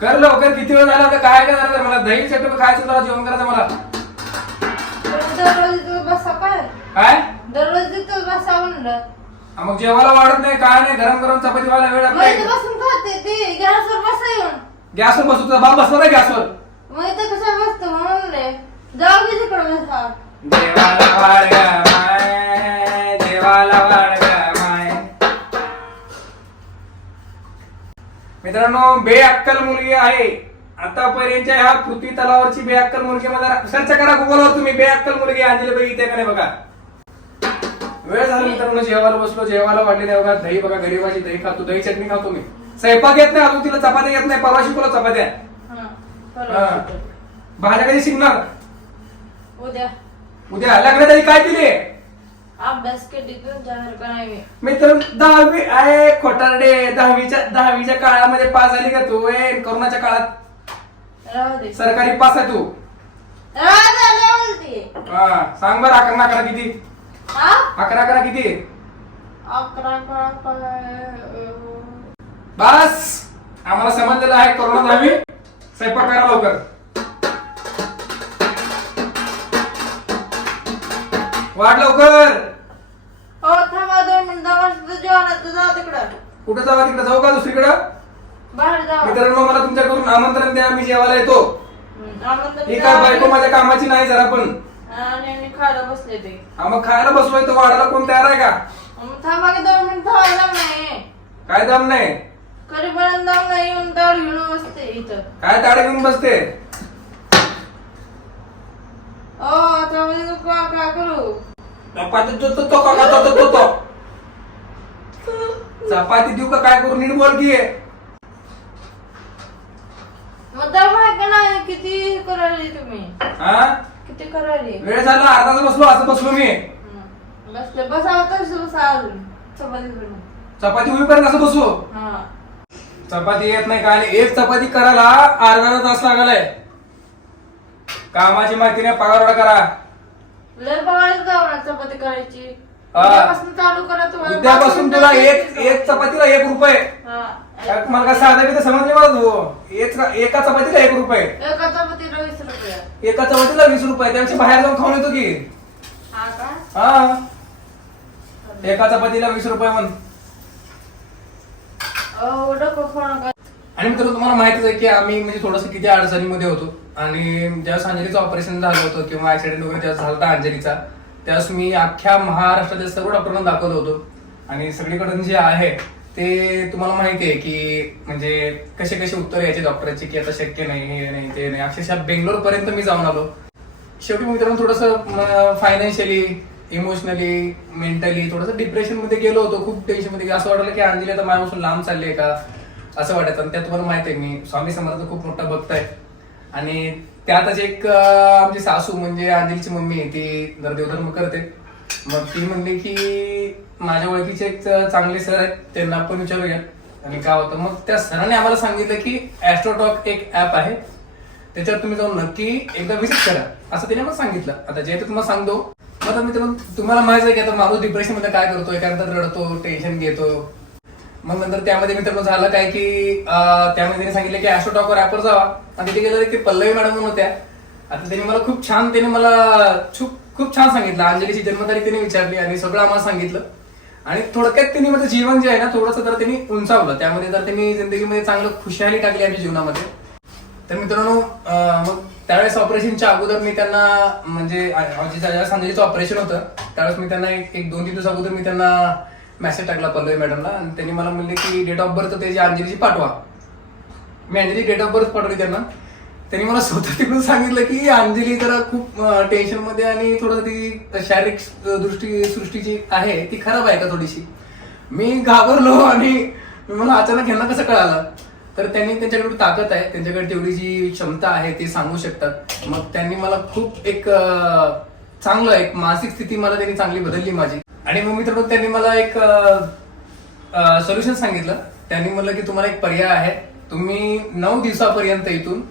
कर लवकर, किती वेळ झाला? आता काय करणार? मला दही चटणी खायचं, मला जेवण करायचं मला. दररोज इथं बसा काय? काय दररोज इथं बसा म्हणलं. मग जेवायला वाढत नाही काय नाही, गरम गरम चपाती व्हायला वेळ मग इथं बसून खाते ते गॅसवर बसा येऊन. गॅसवर बसू, तुझा बाप बसला नाही गॅसवर? मग इथं कशा बसतो म्हणले जाऊ दे तिकडे बसा. देवाला वाढ ग माय, देवाला वाढ ग माय. मित्रांनो, बेअक्कल मुलगी आहे आतापर्यंतच्या ह्या पृथ्वी तलावरची बेअक्कल मुलगी. मला सर्च करा गुगलवर तुम्ही, बेअक्कल मुलगी अंजलीबाई इथे का नाही बघा. वेळ झाला मित्रांनो, जेवायला बसलो, जेवायला वाढलेले बघा. दही बघा, गरीबाची दही खातो, दही चटणी खातो मी. स्वयंपाक येत नाही अजून तिला, चपात्या येत नाही. परवा शिकवलं चपात्या. भाज्या कधी शिकणार? उद्या. उद्या लग्नात आधी काय केली? अभ्यास केली तू जाणार का नाही? मित्र 10वी आहे खोटारडे. 10वीच्या काळामध्ये पास झाली का तू? कोरोनाच्या काळात राहू दे. सरकारी पास आहे तू. राहू दे बोलते. सांग बरं, 11 किती? 11 किती? 11 बस आम्हाला समजलेलं आहे. कोरोना 10वी. स्वयंपाक करा लवकर. वाढ लवकर. हो थांबा 2 मिनिटं. वाजता जेवणात जाऊ तिकडं. कुठं जावा? तिकडे जाऊ का दुसरीकडं? बाहेर जाऊ. मित्रांनो, मला तुमच्याकडून आमंत्रण द्या, मी जेवायला येतो. ही काय बायको माझ्या कामाची नाही जरा पण. आणि खायला बसले ते. मग खायला बसलोय तर वाढायला कोण तयार आहे का? थांबा की 2 मिनिटं व्हायला नाही. काय दम नाही? कधी पण दम नाही येऊन दाळ घेऊन बसते इथं. काय ताडे घेऊन बसते? त्यामध्ये तू काय करू? चपाती देऊ का काय करू? नीट बोल की. मग दम आहे का नाही? किती करायली तुम्ही? किती करायली? वेळ झाला, अर्धा तास बसलो, असं बसलो मी. बसले बसावं तर बसा अजून. चपाती होईपर्यंत असं बसू? चपाती येत नाही काय? एक चपाती करायला अर्धा तास लागलाय. कामाची माहिती नाही, पगार करा. लय बघायला जाऊ ना चपाती करायची. उद्यापासून चालू करा तुम्हाला. उद्यापासून तुला एक चपातीला 1 रुपये. मला काय साधा बी तर समजले मला तू. एका चपातीला 1 रुपये. एका चपातीला 20 रुपये. एका चपातीला 20 रुपये. त्यापेक्षा बाहेर जाऊन खाऊन येतो की. एका चपातीला 20 रुपये म्हण. आणि मित्रांनो, तुम्हाला माहितीच आहे की आम्ही म्हणजे थोडस किती अडचणीमध्ये होतो. आणि ज्यावेळेस अंजलीचं ऑपरेशन झालं होतं किंवा ऍक्सिडेंट वगैरे ज्यावेळेस झाला होता अंजलीचा, त्यावेळेस मी अख्ख्या महाराष्ट्रातील सर्व डॉक्टरांना दाखवलं होतो. आणि सगळीकडून जे आहे ते तुम्हाला माहिती आहे की म्हणजे कसे कसे उत्तर यायचे डॉक्टरांचे की आता शक्य नाही, हे नाही, ते नाही. अक्षरशः बेंगलोर पर्यंत मी जाऊन आलो. शेवटी मित्रांनो थोडंसं फायनान्शियली, इमोशनली, मेंटली थोडंसं डिप्रेशन मध्ये गेलो होतो. खूप टेन्शन मध्ये. असं वाटलं की अंजली आता माझ्यापासून लांब चालली आहे का असं वाटायचं. आणि त्यात तुम्हाला माहिती आहे मी स्वामी समर्थाचा खूप मोठा भक्त आहे. आणि त्यातच एक आमची सासू म्हणजे अंजलीची मम्मी आहे, ती जर देवधर्म करते. मग ती म्हणली की माझ्या ओळखीचे एक चांगले सर आहेत, त्यांना आपण विचारूया. आणि काय होतं, मग त्या सरांनी आम्हाला सांगितलं की ॲस्ट्रोटॉक एक ऍप आहे, त्याच्यावर तुम्ही जाऊन नक्की एकदा व्हिजिट करा असं त्याने मला सांगितलं. आता जे तुम्हाला सांगतो. आता मी तुम्हाला माहिती आहे की आता माणूस डिप्रेशन मध्ये काय करतो, एखादा रडतो, टेन्शन घेतो. मग नंतर त्यामध्ये मित्रांनो झालं काय की त्यामध्ये त्यांनी सांगितलं की ॲस्ट्रोटॉकवर ऍपवर जावा. आणि तिथे गेलं ते पल्लवी मॅडम म्हणून होत्या. आता त्यांनी मला खूप छान सांगितलं. अंजलीची जन्मतारीख त्यांनी विचारली आणि सगळं आम्हाला सांगितलं. आणि थोडक्यात त्यांनी माझं जीवन जे आहे ना थोडंसं तर त्यांनी उंचावलं. त्यामध्ये तर त्यांनी जिंदगीमध्ये चांगलं खुशाली टाकली आमच्या जीवनामध्ये. तर मित्रांनो, मग त्यावेळेस ऑपरेशनच्या अगोदर मी त्यांना म्हणजे ज्यावेळेस अंजलीचं ऑपरेशन होतं त्यावेळेस मी त्यांना एक 2-3 दिवस अगोदर मी त्यांना मेसेज टाकला पल्लवी मॅडमला. आणि त्यांनी मला म्हणले की डेट ऑफ बर्थ त्याची अंजलीची पाठवा. मी अंजली डेट ऑफ बर्थ पाठवली त्यांना. त्यांनी मला स्वतः तिकडून सांगितलं की अंजली जरा खूप टेन्शन मध्ये आणि थोडं ती शारीरिक सृष्टीची आहे ती खराब आहे का थोडीशी. मी घाबरलो आणि मला अचानक यांना कसं कळालं. तर त्यांनी त्यांच्याकडे ताकद आहे, त्यांच्याकडे तेवढी जी क्षमता आहे ते सांगू शकतात. मग त्यांनी मला खूप एक चांगलं एक मानसिक स्थिती मला त्यांनी चांगली बदलली माझी. आणि मग मित्रांनो त्यांनी मला एक सोल्युशन सांगितलं. त्यांनी म्हणलं की तुम्हाला एक पर्याय आहे, तुम्ही 9 दिवसापर्यंत इथून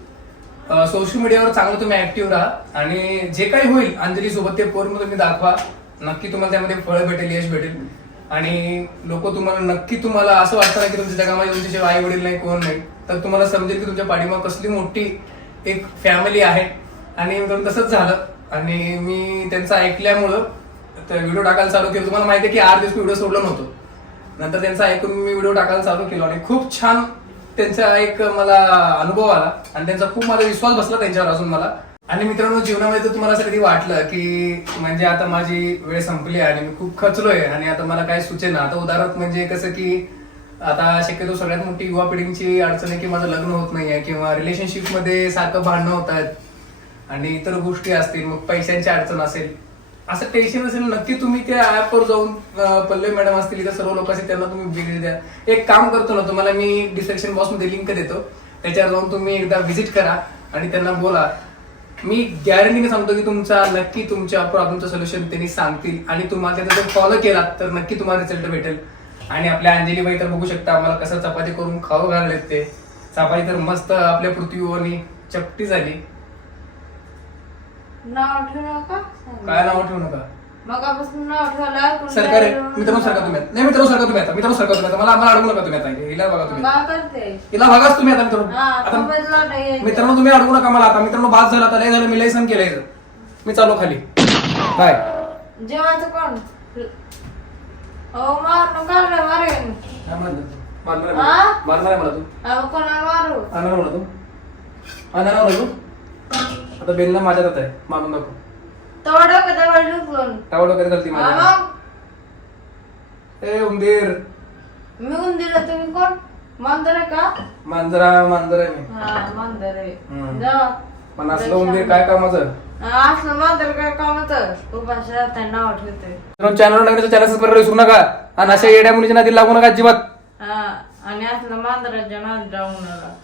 सोशल मीडियावर चांगलं तुम्ही ऍक्टिव्ह राहा आणि जे काही होईल अंजली सोबत ते पूर्ण तुम्ही दाखवा. नक्की तुम्हाला त्यामध्ये फळ भेटेल, यश भेटेल. आणि लोक तुम्हाला नक्की तुम्हाला असं वाटतं ना की तुमच्या जगामध्ये तुमच्याशिवाय आई वडील नाही, कोण नाही. तर तुम्हाला समजेल की तुमच्या पाठीमाग कसली मोठी एक फॅमिली आहे. आणि मित्रांनो तसंच झालं आणि मी त्यांचं ऐकल्यामुळं व्हिडिओ टाकायला चालू केलं. तुम्हाला माहिती आहे की 8 दिवस व्हिडिओ सोडलं नव्हतं. नंतर त्यांचा ऐकून मी व्हिडिओ टाकायला चालू केलो आणि खूप छान त्यांचा एक मला अनुभव आला आणि त्यांचा खूप माझा विश्वास बसला त्यांच्यावर अजून मला. आणि मित्रांनो जीवनामध्ये तर तुम्हाला असं कधी वाटलं की म्हणजे आता माझी वेळ संपली आणि मी खूप खचलोय आणि आता मला काय सुचेना. आता उदाहरणार्थ म्हणजे कसं की आता शक्यतो सगळ्यात मोठी युवा पिढींची अडचण आहे की माझं लग्न होत नाहीये किंवा रिलेशनशिप मध्ये सारखं भांडणं होत आहेत आणि इतर गोष्टी असतील, मग पैशांची अडचण असेल, असं टेन्शन असेल. नक्की तुम्ही त्या ऍपवर जाऊन पल्लवी मॅडम असतील इथं सर्व लोक असतील त्यांना तुम्ही भेट द्या. एक काम करतो ना तुम्हाला मी डिस्क्रिप्शन बॉक्स मध्ये लिंक देतो, त्याच्यावर जाऊन तुम्ही एकदा व्हिजिट करा आणि त्यांना बोला. मी गॅरंटीने सांगतो की नक्की तुमच्या प्रॉब्लेमचं सोल्युशन त्यांनी सांगतील आणि तुम्हाला त्याचा जर फॉलो केला तर नक्की तुम्हाला रिझल्ट भेटेल. आणि आपल्या अंजलीबाई तर बघू शकता आम्हाला कसं चपाती करून खाऊ घाललेत ते. चपाती तर मस्त आपल्या पृथ्वीवर चपटी झाली. नाव ठेवू नका. काय नाव ठेवू नका. मगापासून नाव ठेवलं सरकार मित्रांनो सरकार तुम्ही नाही मित्रांनो सरकार तुम्ही आता मित्रांनो सरकार तुम्ही आता मला अडवू नका तुम्ही आता. हिला बघा तुम्ही काय करते हिला बघाच तुम्ही आता मित्रांनो. मित्रांनो तुम्ही अडवू नका मला आता. मित्रांनो बाद झाला आता लय झालं मी लय सण केलंय. मी चालू खाली काय जेवायचं कोण मार काढलं मारेन मारणार आहे मला तू कोणाला मारू आणणार म्हणा तू आणणार म्हणा तू. आता बेलना माझ्यात आता आहे मारून दाखव. तेवढं कदा वाढलं टावड वगैरे करते माझ्या. ए उंदीर मी उंदीर तुम्ही कोण मांजर आहे का. मांजर आहे मी. मांजर आहे जा. पण असलं उंदीर काय कामाचं असलं मांजर काय कामाचं तू भाषा त्यांना आठवते. चॅनल नवीन चॅनल सबस्क्राईब विसरू नका आणि अशा येड्या मुलीच्या नादी लागू नका अजिबात. आणि असलं मांजराच्या नादी जाऊ नका.